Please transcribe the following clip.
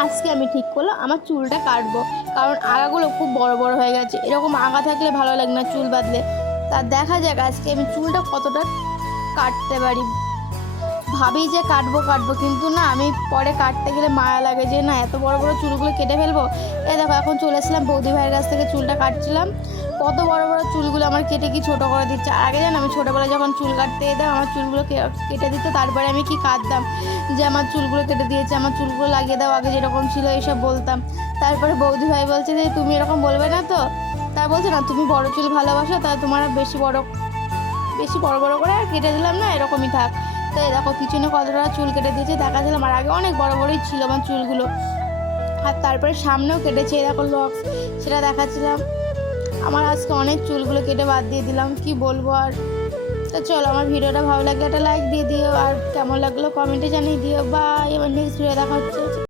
আজকে আমি ঠিক করলাম আমার চুলটা কাটবো, কারণ আগাগুলো খুব বড় বড় হয়ে গেছে। এরকম আগা থাকলে ভালো লাগে না চুল বাঁধলে। তা দেখা যাক আজকে আমি চুলটা কতটা কাটতে পারি। ভাবি যে কাটবো কাটবো, কিন্তু না, আমি পরে কাটতে গেলে মায়া লাগে যে না এত বড় বড় চুলগুলো কেটে ফেলবো। এই দেখো এখন চলে এসেছিলাম বৌদি ভাইয়ের কাছ থেকে চুলটা কাটছিলাম। কত বড় বড় চুলগুলো আমার কেটে কি ছোটো করে দিচ্ছে। আর আগে জানো আমি ছোটোবেলায় যখন চুল কাটতে যেতাম আমার চুলগুলো কেটে দিত, তারপরে আমি কি কাটতাম যে আমার চুলগুলো কেটে দিয়েছে, আমার চুলগুলো লাগিয়ে দাও আগে যেরকম ছিল এইসব বলতাম। তারপরে বৌদি ভাই বলছে যে তুমি এরকম বলবে না তো। তা বলছে না তুমি বড় চুল ভালোবাসো, তা তোমার বেশি বড় বড় করে আর কেটে দিলাম না, এরকমই থাক। তো এই দেখো পিছনে কতটা চুল কেটে দিয়েছে দেখাচ্ছিলাম। আর আগে অনেক বড় বড়ই ছিল আমার চুলগুলো। আর তারপরে সামনেও কেটেছে, এই দেখো লক্স, সেটা দেখাচ্ছিলাম। আমার আজকে অনেক চুলগুলো কেটে বাদ দিয়ে দিলাম, কি বলবো আর। তো চলো, আমার ভিডিওটা ভালো লাগলে একটা লাইক দিয়ে দিও, আর কেমন লাগলো কমেন্টে জানিয়ে দিও। বাই, এবার নেক্সট ভিডিও দেখা হচ্ছে।